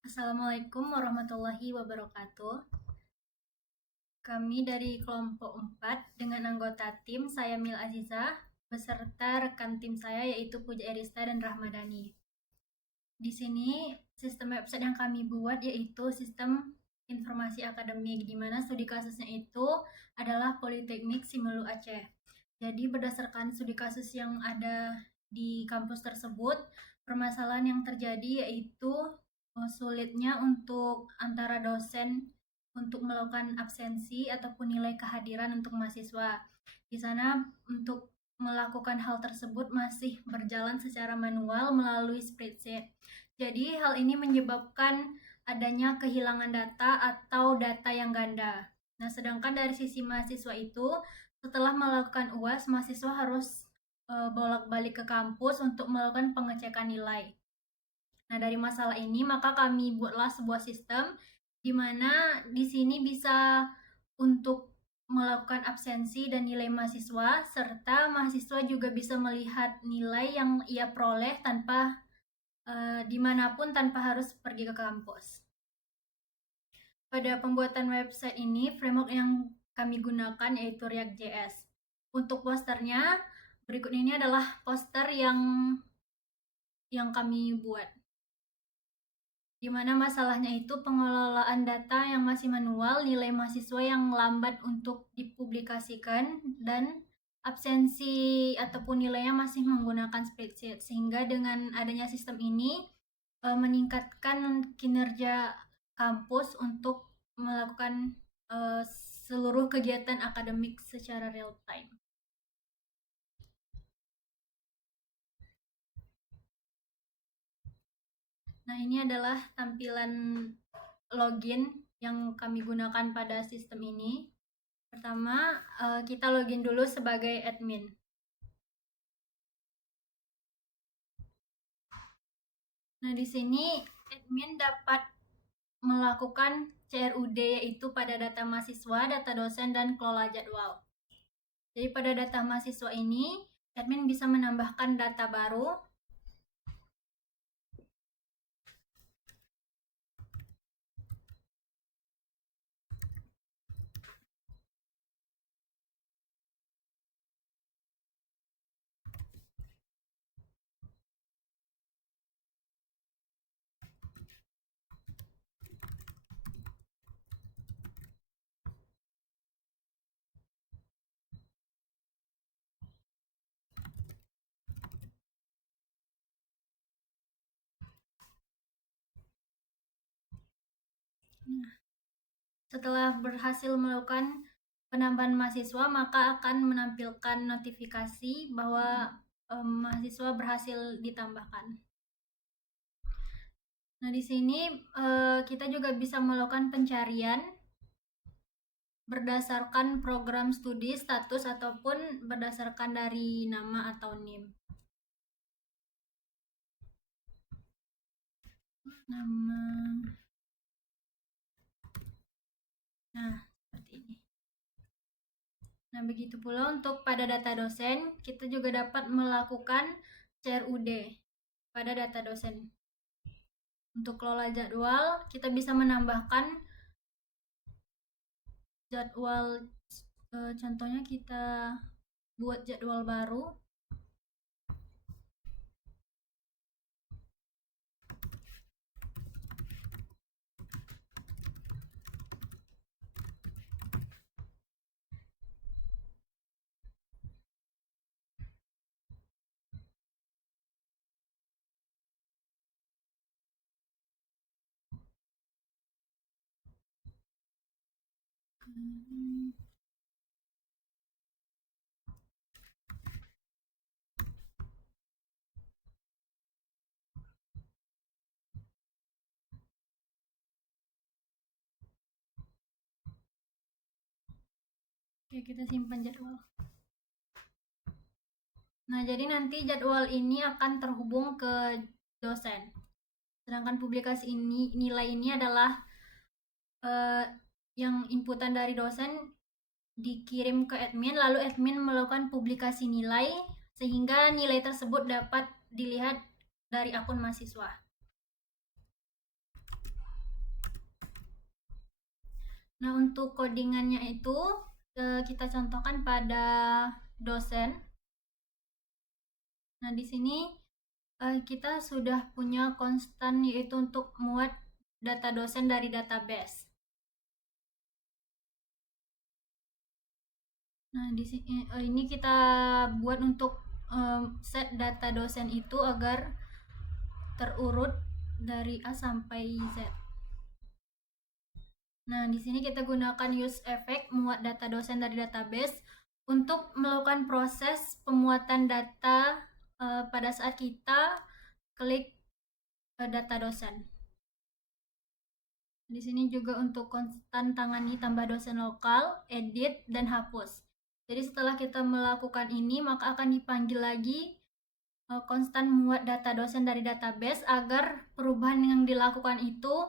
Assalamualaikum warahmatullahi wabarakatuh. Kami dari kelompok 4 dengan anggota tim saya Mil Azizah beserta rekan tim saya yaitu Puja Erista dan Rahmadani. Di sini sistem website yang kami buat yaitu sistem informasi akademik di mana studi kasusnya itu adalah Politeknik Simelu Aceh. Jadi berdasarkan studi kasus yang ada di kampus tersebut, permasalahan yang terjadi yaitu sulitnya untuk antara dosen untuk melakukan absensi ataupun nilai kehadiran untuk mahasiswa. Di sana untuk melakukan hal tersebut masih berjalan secara manual melalui spreadsheet. Jadi hal ini menyebabkan adanya kehilangan data atau data yang ganda. Nah, sedangkan dari sisi mahasiswa itu setelah melakukan UAS, mahasiswa harus bolak-balik ke kampus untuk melakukan pengecekan nilai. Nah, dari masalah ini maka kami buatlah sebuah sistem di mana di sini bisa untuk melakukan absensi dan nilai mahasiswa, serta mahasiswa juga bisa melihat nilai yang ia peroleh tanpa dimanapun tanpa harus pergi ke kampus. Pada pembuatan website ini, framework yang kami gunakan yaitu React.js. Untuk posternya, berikut ini adalah poster yang kami buat. Di mana masalahnya itu pengelolaan data yang masih manual, nilai mahasiswa yang lambat untuk dipublikasikan, dan absensi ataupun nilainya masih menggunakan spreadsheet. Sehingga dengan adanya sistem ini meningkatkan kinerja kampus untuk melakukan seluruh kegiatan akademik secara real time. Nah, ini adalah tampilan login yang kami gunakan pada sistem ini. Pertama, kita login dulu sebagai admin. Nah, di sini admin dapat melakukan CRUD yaitu pada data mahasiswa, data dosen, dan kelola jadwal. Jadi pada data mahasiswa ini, admin bisa menambahkan data baru, Nah, setelah berhasil melakukan penambahan mahasiswa, maka akan menampilkan notifikasi bahwa mahasiswa berhasil ditambahkan. Nah, di sini kita juga bisa melakukan pencarian berdasarkan program studi, status, ataupun berdasarkan dari nama atau NIM. Nama. Nah, seperti ini. Nah, begitu pula untuk pada data dosen, kita juga dapat melakukan CRUD pada data dosen. Untuk kelola jadwal, kita bisa menambahkan jadwal, contohnya kita buat jadwal baru. Oke, kita simpan jadwal. Nah, jadi nanti jadwal ini akan terhubung ke dosen. Sedangkan publikasi ini, nilai ini adalah yang inputan dari dosen dikirim ke admin, lalu admin melakukan publikasi nilai sehingga nilai tersebut dapat dilihat dari akun mahasiswa. Nah, untuk codingannya itu kita contohkan pada dosen. Nah, di sini kita sudah punya konstan yaitu untuk muat data dosen dari database. Nah, di sini ini kita buat untuk set data dosen itu agar terurut dari A sampai Z. Nah, di sini kita gunakan use effect muat data dosen dari database untuk melakukan proses pemuatan data pada saat kita klik data dosen. Di sini juga untuk konstan tangani tambah dosen lokal, edit, dan hapus. Jadi setelah kita melakukan ini, maka akan dipanggil lagi konstan muat data dosen dari database agar perubahan yang dilakukan itu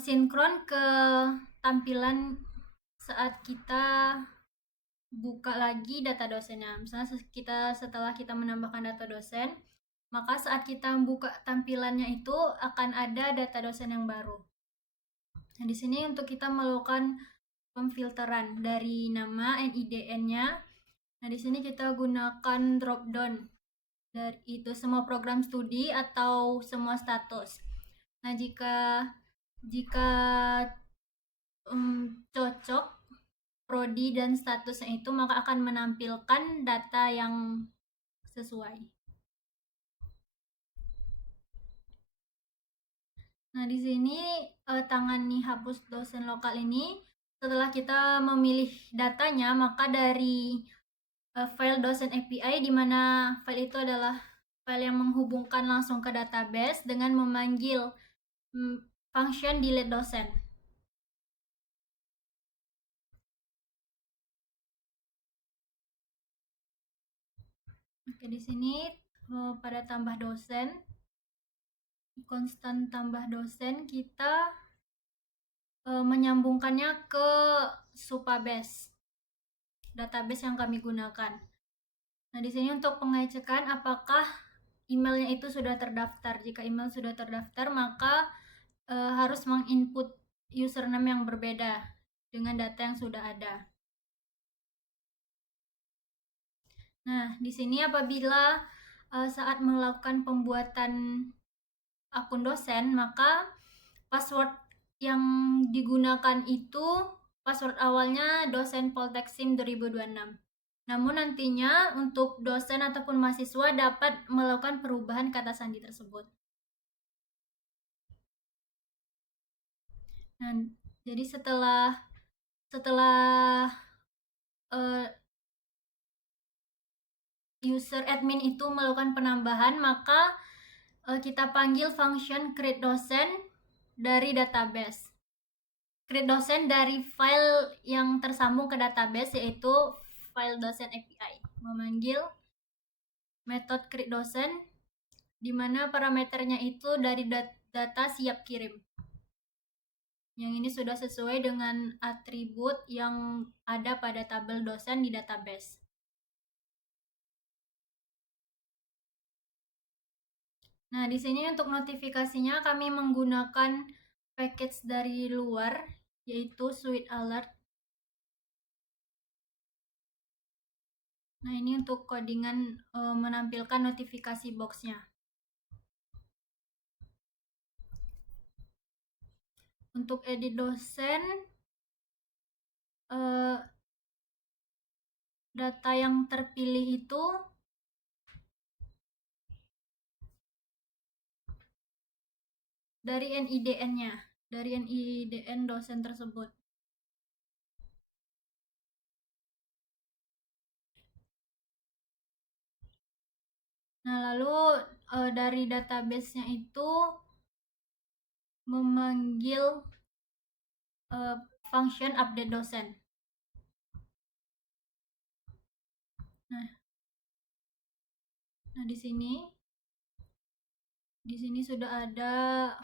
sinkron ke tampilan saat kita buka lagi data dosennya. Misalnya setelah kita menambahkan data dosen, maka saat kita buka tampilannya itu akan ada data dosen yang baru. Nah, di sini untuk kita melakukan pemfilteran dari nama NIDN-nya. Nah, di sini kita gunakan drop down dari itu semua program studi atau semua status. Nah, jika cocok prodi dan statusnya itu, maka akan menampilkan data yang sesuai. Nah, di sini tangani hapus dosen lokal ini, setelah kita memilih datanya, maka dari file dosen API, di mana file itu adalah file yang menghubungkan langsung ke database dengan memanggil function delete dosen. Oke, di sini pada tambah dosen, konstan tambah dosen kita menyambungkannya ke Supabase, database yang kami gunakan. Nah, di sini untuk pengecekan apakah emailnya itu sudah terdaftar. Jika email sudah terdaftar, maka harus menginput username yang berbeda dengan data yang sudah ada. Nah, di sini apabila saat melakukan pembuatan akun dosen, maka password yang digunakan itu password awalnya dosen Polteksim 2026. Namun nantinya untuk dosen ataupun mahasiswa dapat melakukan perubahan kata sandi tersebut. Nah, jadi setelah user admin itu melakukan penambahan, maka kita panggil function create dosen dari database. Create dosen dari file yang tersambung ke database, yaitu file dosen API. Memanggil metode create dosen, di mana parameternya itu dari data siap kirim. Yang ini sudah sesuai dengan atribut yang ada pada tabel dosen di database. Nah, di sini untuk notifikasinya kami menggunakan package dari luar, yaitu Suite Alert. Nah, ini untuk codingan menampilkan notifikasi boxnya. Untuk edit dosen, data yang terpilih itu dari NIDN-nya, dari NIDN dosen tersebut. Nah, lalu dari database-nya itu memanggil function update dosen. Nah, di sini sudah ada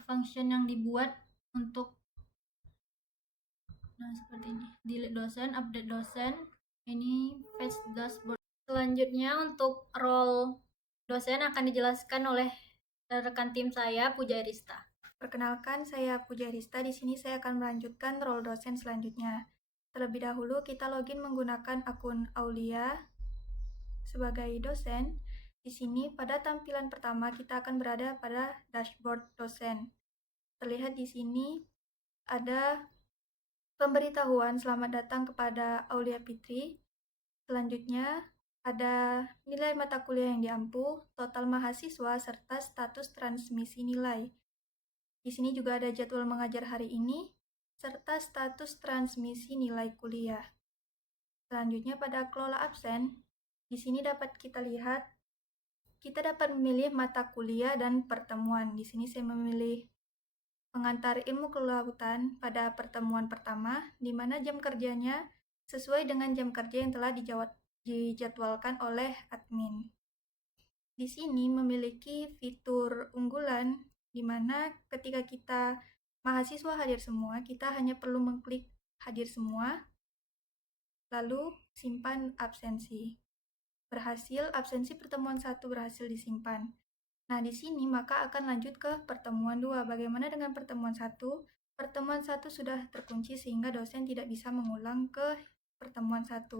function yang dibuat untuk seperti ini. Delete dosen, update dosen, ini fetch dashboard. Selanjutnya untuk role dosen akan dijelaskan oleh rekan tim saya, Puja Rista. Perkenalkan, saya Puja Rista. Di sini saya akan melanjutkan role dosen selanjutnya. Terlebih dahulu, kita login menggunakan akun Aulia sebagai dosen. Di sini, pada tampilan pertama, kita akan berada pada dashboard dosen. Terlihat di sini ada pemberitahuan selamat datang kepada Aulia Fitri. Selanjutnya, ada nilai mata kuliah yang diampu, total mahasiswa, serta status transmisi nilai. Di sini juga ada jadwal mengajar hari ini, serta status transmisi nilai kuliah. Selanjutnya pada kelola absen, di sini dapat kita lihat, kita dapat memilih mata kuliah dan pertemuan. Di sini saya memilih pengantar ilmu kelautan pada pertemuan pertama, di mana jam kerjanya sesuai dengan jam kerja yang telah dijadwalkan oleh admin. Di sini memiliki fitur unggulan di mana ketika kita mahasiswa hadir semua, kita hanya perlu mengklik hadir semua, lalu simpan absensi. Berhasil, absensi pertemuan 1 berhasil disimpan. Nah, di sini maka akan lanjut ke pertemuan 2. Bagaimana dengan pertemuan 1? Pertemuan 1 sudah terkunci sehingga dosen tidak bisa mengulang ke pertemuan 1.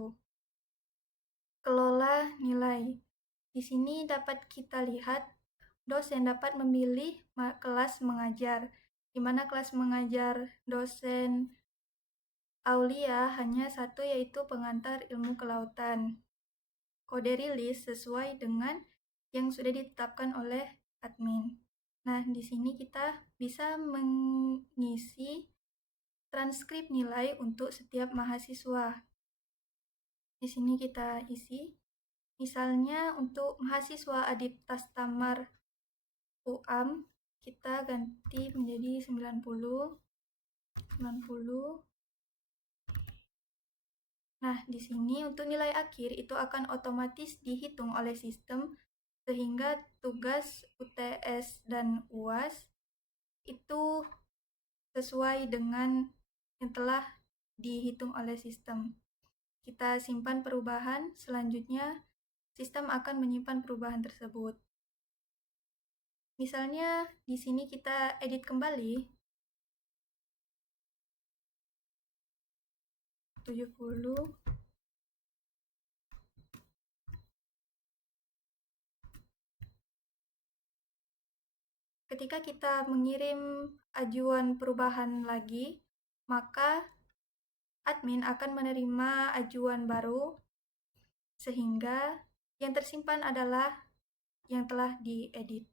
Kelola nilai. Di sini dapat kita lihat dosen dapat memilih kelas mengajar, di mana kelas mengajar dosen Aulia hanya satu, yaitu pengantar ilmu kelautan. Kode rilis sesuai dengan yang sudah ditetapkan oleh admin. Nah, di sini kita bisa mengisi transkrip nilai untuk setiap mahasiswa. Di sini kita isi, misalnya untuk mahasiswa Adip Tastamar UAM, kita ganti menjadi 90. Nah, di sini untuk nilai akhir itu akan otomatis dihitung oleh sistem sehingga tugas UTS dan UAS itu sesuai dengan yang telah dihitung oleh sistem. Kita simpan perubahan, selanjutnya sistem akan menyimpan perubahan tersebut. Misalnya di sini kita edit kembali 70. Ketika kita mengirim ajuan perubahan lagi, maka admin akan menerima ajuan baru sehingga yang tersimpan adalah yang telah diedit.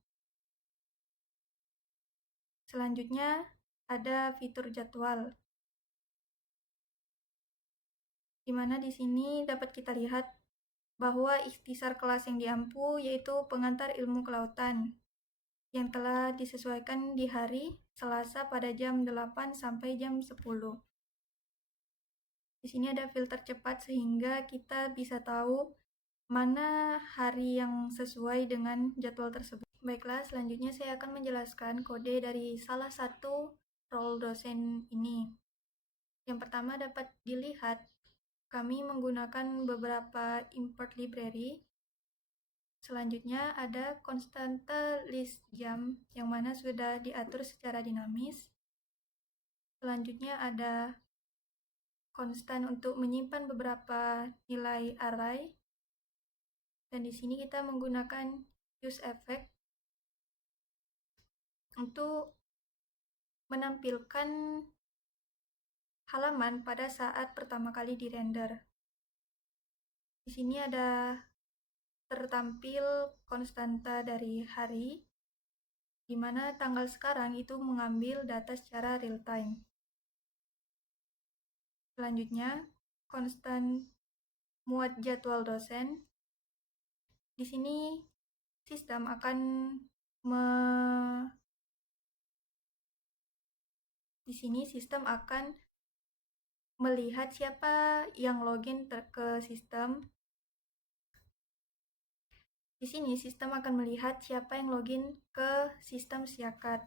Selanjutnya ada fitur jadwal, di mana di sini dapat kita lihat bahwa ikhtisar kelas yang diampu yaitu pengantar ilmu kelautan yang telah disesuaikan di hari Selasa pada jam 8 sampai jam 10. Di sini ada filter cepat sehingga kita bisa tahu mana hari yang sesuai dengan jadwal tersebut. Baiklah, selanjutnya saya akan menjelaskan kode dari salah satu role dosen ini. Yang pertama dapat dilihat, kami menggunakan beberapa import library. Selanjutnya ada konstanta list jam yang mana sudah diatur secara dinamis. Selanjutnya ada konstan untuk menyimpan beberapa nilai array. Dan di sini kita menggunakan use effect untuk menampilkan halaman pada saat pertama kali di-render. Di sini ada tertampil konstanta dari hari, di mana tanggal sekarang itu mengambil data secara real time. Selanjutnya, konstan muat jadwal dosen. Di sini sistem akan melihat siapa yang login ke sistem. Di sini sistem akan melihat siapa yang login ke sistem Siakat,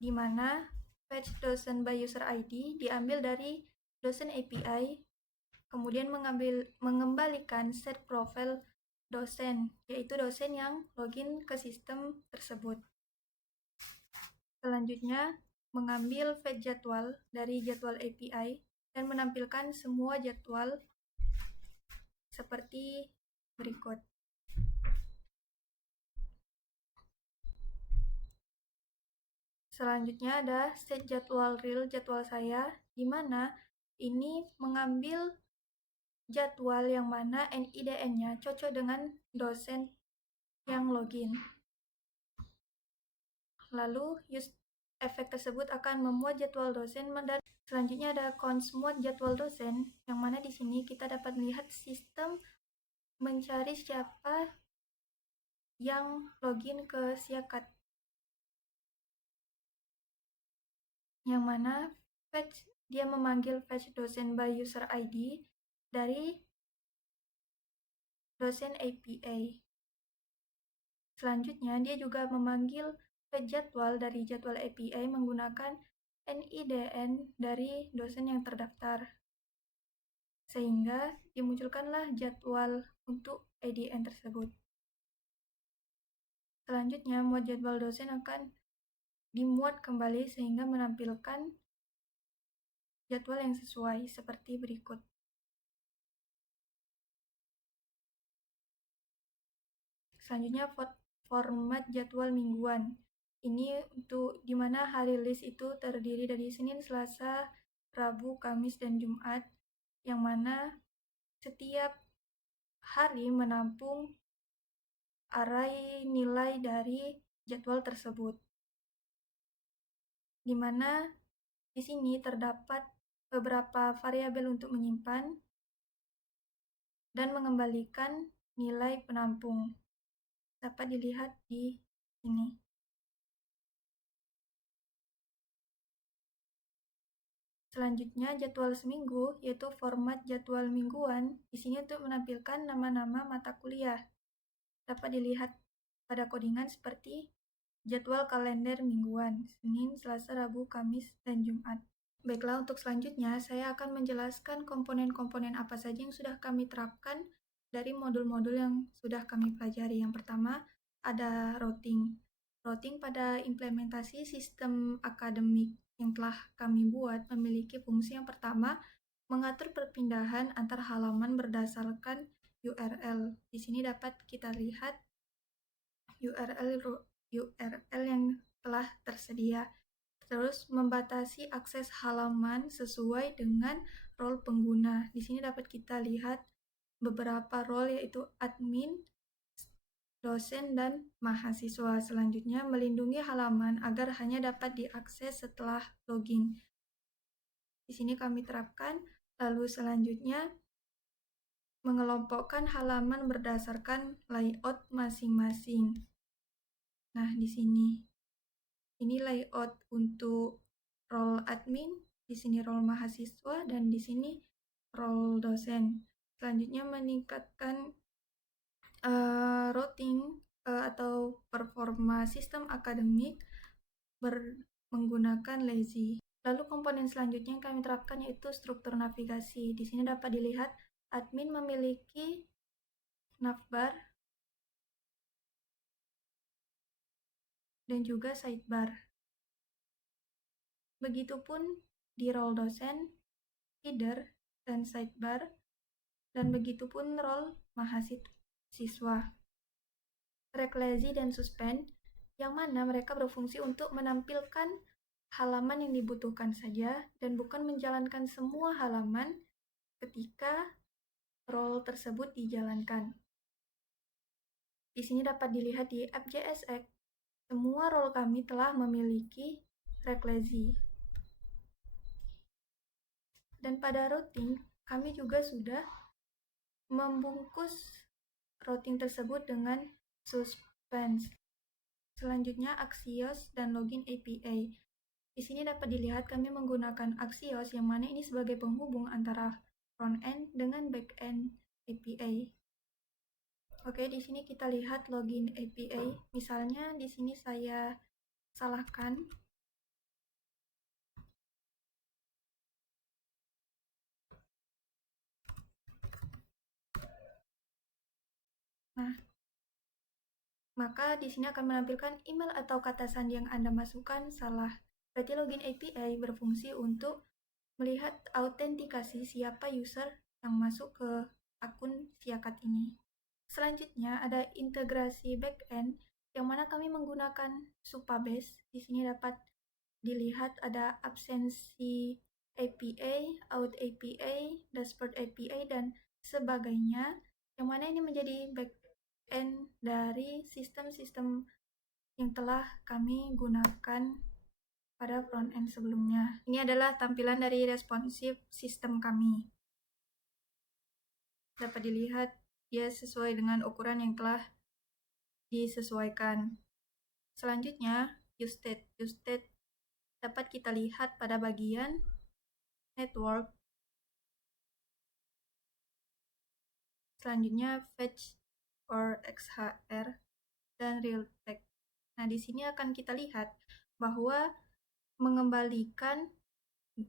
di mana fetch dosen by user ID diambil dari dosen API, kemudian mengembalikan set profile dosen, yaitu dosen yang login ke sistem tersebut. Selanjutnya, mengambil fetch jadwal dari jadwal API dan menampilkan semua jadwal seperti berikut. Selanjutnya ada set jadwal real jadwal saya, di mana ini mengambil jadwal yang mana NIDN-nya cocok dengan dosen yang login. Lalu use efek tersebut akan memuat jadwal dosen dan selanjutnya ada cons muat jadwal dosen, yang mana di sini kita dapat melihat sistem mencari siapa yang login ke Siakat, yang mana fetch dia memanggil fetch dosen by user ID dari dosen APA. Selanjutnya dia juga memanggil fetch jadwal dari jadwal APA menggunakan NIDN dari dosen yang terdaftar, sehingga dimunculkanlah jadwal untuk ADN tersebut. Selanjutnya, muat jadwal dosen akan dimuat kembali sehingga menampilkan jadwal yang sesuai seperti berikut. Selanjutnya, format jadwal mingguan. Ini untuk dimana hari list itu terdiri dari Senin, Selasa, Rabu, Kamis, dan Jumat, yang mana setiap hari menampung array nilai dari jadwal tersebut, di mana di sini terdapat beberapa variabel untuk menyimpan dan mengembalikan nilai penampung. Dapat dilihat di sini. Selanjutnya, jadwal seminggu, yaitu format jadwal mingguan. Di sini untuk menampilkan nama-nama mata kuliah. Dapat dilihat pada codingan seperti jadwal kalender mingguan, Senin, Selasa, Rabu, Kamis, dan Jumat. Baiklah, untuk selanjutnya saya akan menjelaskan komponen-komponen apa saja yang sudah kami terapkan dari modul-modul yang sudah kami pelajari. Yang pertama, ada routing. Routing pada implementasi sistem akademik yang telah kami buat memiliki fungsi yang pertama, mengatur perpindahan antar halaman berdasarkan URL. Di sini dapat kita lihat URL yang telah tersedia. Terus membatasi akses halaman sesuai dengan role pengguna. Di sini dapat kita lihat beberapa role, yaitu admin, dosen, dan mahasiswa. Selanjutnya, melindungi halaman agar hanya dapat diakses setelah login. Di sini kami terapkan. Lalu selanjutnya, mengelompokkan halaman berdasarkan layout masing-masing. Nah, di sini ini layout untuk role admin, di sini role mahasiswa, dan di sini role dosen. Selanjutnya, meningkatkan routing atau performa sistem akademik menggunakan lazy. Lalu komponen selanjutnya yang kami terapkan yaitu struktur navigasi. Di sini dapat dilihat admin memiliki navbar dan juga sidebar. Begitupun di role dosen, header, dan sidebar, dan begitupun role mahasiswa. Track lazy dan suspend, yang mana mereka berfungsi untuk menampilkan halaman yang dibutuhkan saja dan bukan menjalankan semua halaman ketika role tersebut dijalankan. Di sini dapat dilihat di app.jsx, semua role kami telah memiliki track lazy. Dan pada routing, kami juga sudah membungkus routing tersebut dengan suspense. Selanjutnya, Axios dan login API. Di sini dapat dilihat kami menggunakan Axios, yang mana ini sebagai penghubung antara front-end dengan back-end API. Oke, di sini kita lihat login API. Misalnya di sini saya salahkan. Nah, maka di sini akan menampilkan email atau kata sandi yang Anda masukkan salah. Berarti login API berfungsi untuk melihat autentikasi siapa user yang masuk ke akun Viakat ini. Selanjutnya ada integrasi backend yang mana kami menggunakan Supabase. Di sini dapat dilihat ada absensi API, out API, dashboard API, dan sebagainya, yang mana ini menjadi backend dari sistem-sistem yang telah kami gunakan pada front-end sebelumnya. Ini adalah tampilan dari responsive sistem kami. Dapat dilihat dia sesuai dengan ukuran yang telah disesuaikan. Selanjutnya, use state. Use state dapat kita lihat pada bagian network. Selanjutnya, fetch or XHR dan real text. Nah, di sini akan kita lihat bahwa mengembalikan 2.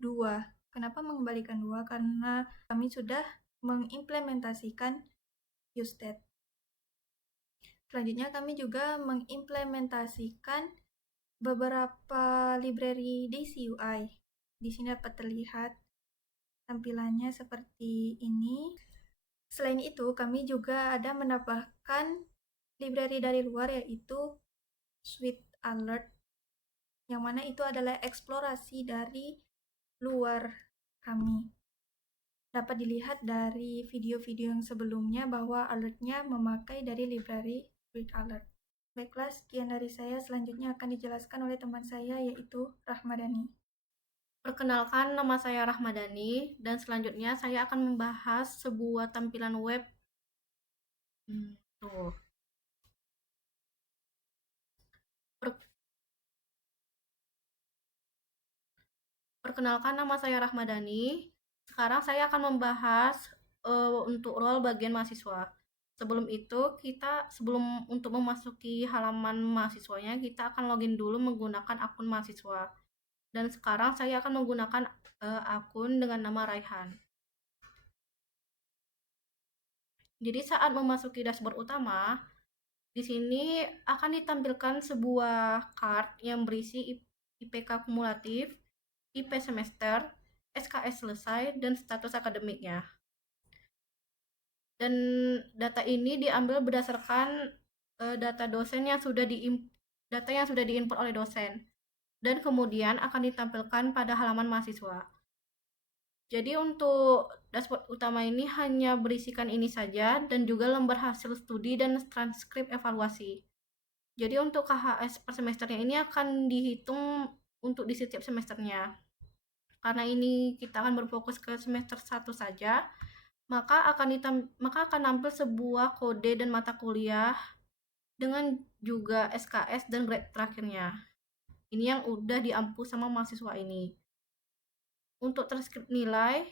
Kenapa mengembalikan 2? Karena kami sudah mengimplementasikan useState. Selanjutnya kami juga mengimplementasikan beberapa library DCUI. Di sini dapat terlihat tampilannya seperti ini. Selain itu, kami juga ada menambahkan library dari luar, yaitu Suite Alert, yang mana itu adalah eksplorasi dari luar kami. Dapat dilihat dari video-video yang sebelumnya bahwa alertnya memakai dari library Suite Alert. Baiklah, sekian dari saya. Selanjutnya akan dijelaskan oleh teman saya, yaitu Rahmadani. Perkenalkan, nama saya Rahmadani, dan selanjutnya saya akan membahas sebuah tampilan web. Perkenalkan, nama saya Rahmadani. Sekarang saya akan membahas untuk role bagian mahasiswa. Sebelum itu, untuk memasuki halaman mahasiswanya, kita akan login dulu menggunakan akun mahasiswa. Dan sekarang saya akan menggunakan akun dengan nama Raihan. Jadi saat memasuki dashboard utama, di sini akan ditampilkan sebuah card yang berisi IPK kumulatif, IP semester, SKS selesai, dan status akademiknya. Dan data ini diambil berdasarkan data yang sudah diinput oleh dosen, dan kemudian akan ditampilkan pada halaman mahasiswa. Jadi untuk dashboard utama ini hanya berisikan ini saja, dan juga lembar hasil studi dan transkrip evaluasi. Jadi untuk KHS per semesternya ini akan dihitung untuk di setiap semesternya. Karena ini kita akan berfokus ke semester 1 saja, maka akan nampil sebuah kode dan mata kuliah dengan juga SKS dan grade terakhirnya. Ini yang udah diampu sama mahasiswa ini. Untuk transkrip nilai,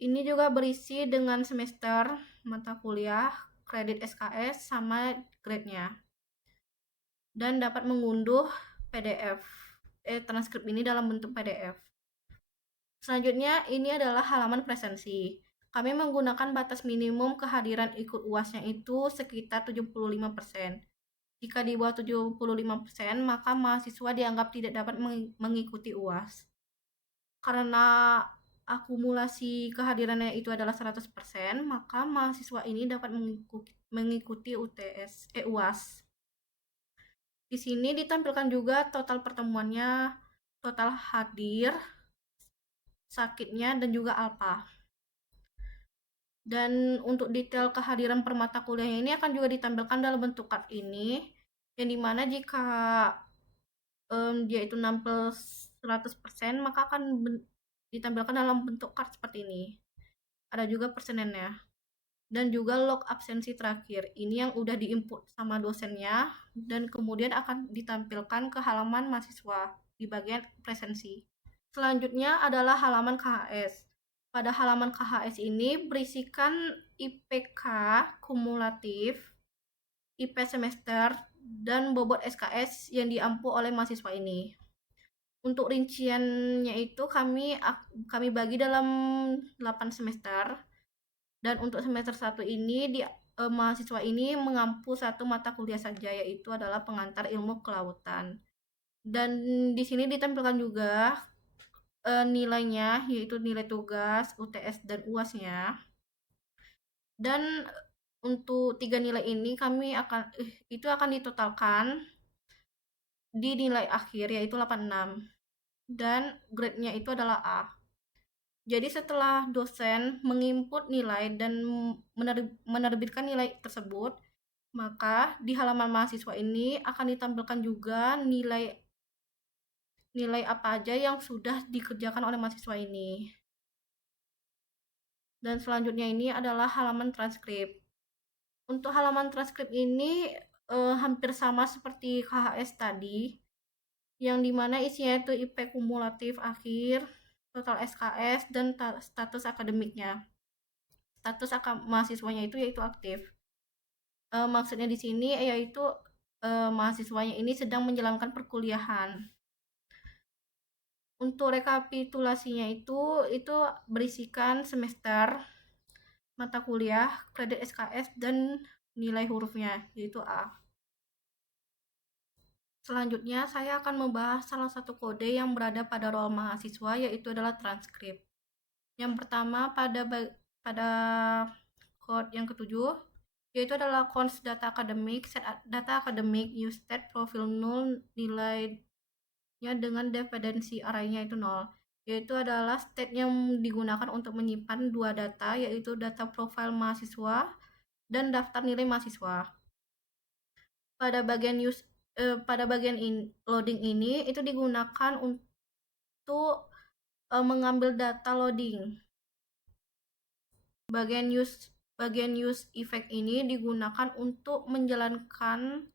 ini juga berisi dengan semester, mata kuliah, kredit SKS, sama grade-nya. Dan dapat mengunduh transkrip ini dalam bentuk PDF. Selanjutnya, ini adalah halaman presensi. Kami menggunakan batas minimum kehadiran ikut UASnya itu sekitar 75%. Jika di bawah 75%, maka mahasiswa dianggap tidak dapat mengikuti UAS. Karena akumulasi kehadirannya itu adalah 100%, maka mahasiswa ini dapat mengikuti UAS. Di sini ditampilkan juga total pertemuannya, total hadir, sakitnya, dan juga alpha. Dan untuk detail kehadiran per mata kuliahnya ini akan juga ditampilkan dalam bentuk card ini, yang dimana jika dia itu nampil 100%, maka akan ditampilkan dalam bentuk card seperti ini. Ada juga persenennya. Dan juga log absensi terakhir. Ini yang udah diinput sama dosennya, dan kemudian akan ditampilkan ke halaman mahasiswa di bagian presensi. Selanjutnya adalah halaman KHS. Pada halaman KHS ini berisikan IPK kumulatif, IP semester, dan bobot SKS yang diampu oleh mahasiswa ini. Untuk rinciannya itu kami bagi dalam 8 semester. Dan untuk semester 1 ini mahasiswa ini mengampu satu mata kuliah saja, yaitu adalah pengantar ilmu kelautan. Dan di sini ditampilkan juga nilainya, yaitu nilai tugas, UTS, dan UAS-nya. Dan untuk 3 nilai ini itu akan ditotalkan di nilai akhir, yaitu 86. Dan grade-nya itu adalah A. Jadi setelah dosen menginput nilai dan menerbitkan nilai tersebut, maka di halaman mahasiswa ini akan ditampilkan juga nilai apa aja yang sudah dikerjakan oleh mahasiswa ini. Dan selanjutnya ini adalah halaman transkrip. Untuk halaman transkrip ini hampir sama seperti KHS tadi, yang dimana isinya itu IP kumulatif akhir, total SKS, dan status akademiknya. Status mahasiswanya itu yaitu aktif. Maksudnya di sini yaitu mahasiswanya ini sedang menjalankan perkuliahan. Untuk rekapitulasinya itu berisikan semester, mata kuliah, kredit SKS, dan nilai hurufnya, yaitu A. Selanjutnya, saya akan membahas salah satu kode yang berada pada role mahasiswa, yaitu adalah transkrip. Yang pertama pada code yang ketujuh, yaitu adalah cons data akademik, set data akademik, use state, profil null, nilainya dengan dependensi arraynya itu 0. Yaitu adalah state yang digunakan untuk menyimpan dua data, yaitu data profil mahasiswa dan daftar nilai mahasiswa. Pada bagian loading ini itu digunakan untuk mengambil data loading. Bagian use effect ini digunakan untuk menjalankan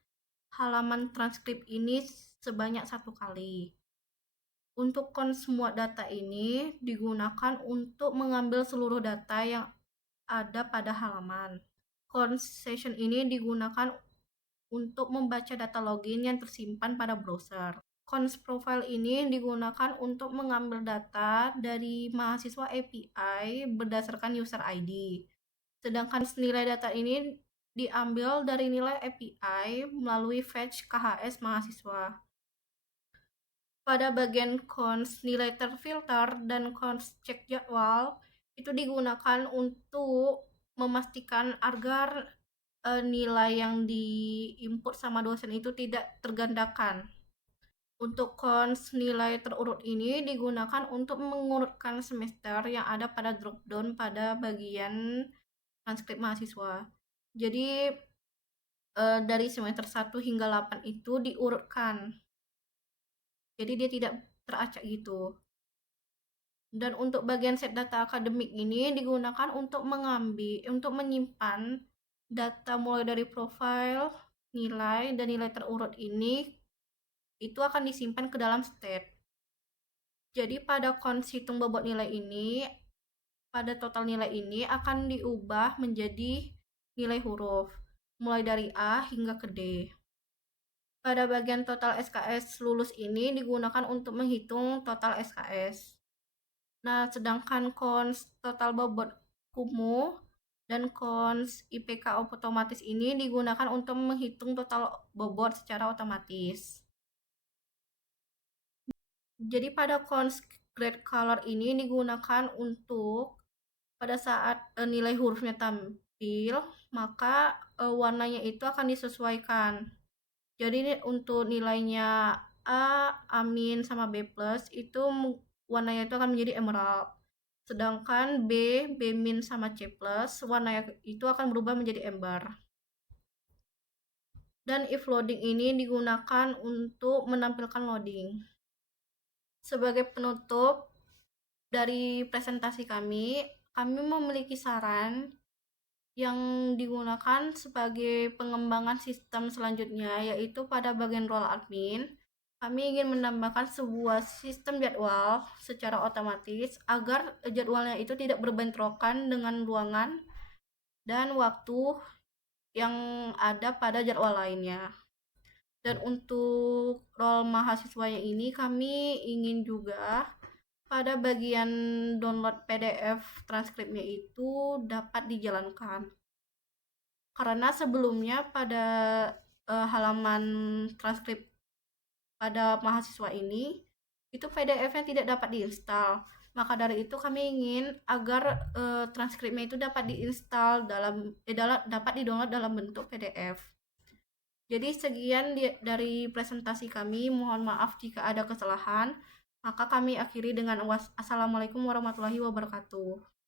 halaman transkrip ini sebanyak 1 kali. Untuk cons semua data ini digunakan untuk mengambil seluruh data yang ada pada halaman. Cons session ini digunakan untuk membaca data login yang tersimpan pada browser. Cons profile ini digunakan untuk mengambil data dari mahasiswa API berdasarkan user ID. Sedangkan nilai data ini diambil dari nilai API melalui fetch KHS mahasiswa. Pada bagian cons nilai terfilter dan cons cek jadwal itu digunakan untuk memastikan agar nilai yang diinput sama dosen itu tidak tergandakan. Untuk cons nilai terurut ini digunakan untuk mengurutkan semester yang ada pada dropdown pada bagian transkrip mahasiswa. Jadi dari semester 1 hingga 8 itu diurutkan. Jadi dia tidak teracak gitu. Dan untuk bagian set data akademik ini digunakan untuk menyimpan data mulai dari profil, nilai, dan nilai terurut ini itu akan disimpan ke dalam state. Jadi pada cons hitung bobot nilai ini, pada total nilai ini akan diubah menjadi nilai huruf, mulai dari A hingga ke D. Pada bagian total SKS lulus ini digunakan untuk menghitung total SKS. Nah, sedangkan cons total bobot kumuh dan cons IPK otomatis ini digunakan untuk menghitung total bobot secara otomatis. Jadi pada cons grade color ini digunakan untuk pada saat nilai hurufnya tampil, maka warnanya itu akan disesuaikan. Jadi untuk nilainya A, A-, sama B+, itu warnanya itu akan menjadi emerald. Sedangkan B, B-, sama C+, warnanya itu akan berubah menjadi amber. Dan if loading ini digunakan untuk menampilkan loading. Sebagai penutup dari presentasi kami memiliki saran yang digunakan sebagai pengembangan sistem selanjutnya, yaitu pada bagian role admin. Kami ingin menambahkan sebuah sistem jadwal secara otomatis agar jadwalnya itu tidak berbentrokan dengan ruangan dan waktu yang ada pada jadwal lainnya. Dan untuk role mahasiswanya ini kami ingin juga pada bagian download PDF transkripnya itu dapat dijalankan. karena sebelumnya pada halaman transkrip pada mahasiswa ini itu PDF-nya tidak dapat diinstal. Maka dari itu kami ingin agar transkripnya itu dapat diinstal dapat di-download dalam bentuk PDF. Jadi sekian dari presentasi kami. Mohon maaf jika ada kesalahan. Maka kami akhiri dengan Assalamualaikum warahmatullahi wabarakatuh.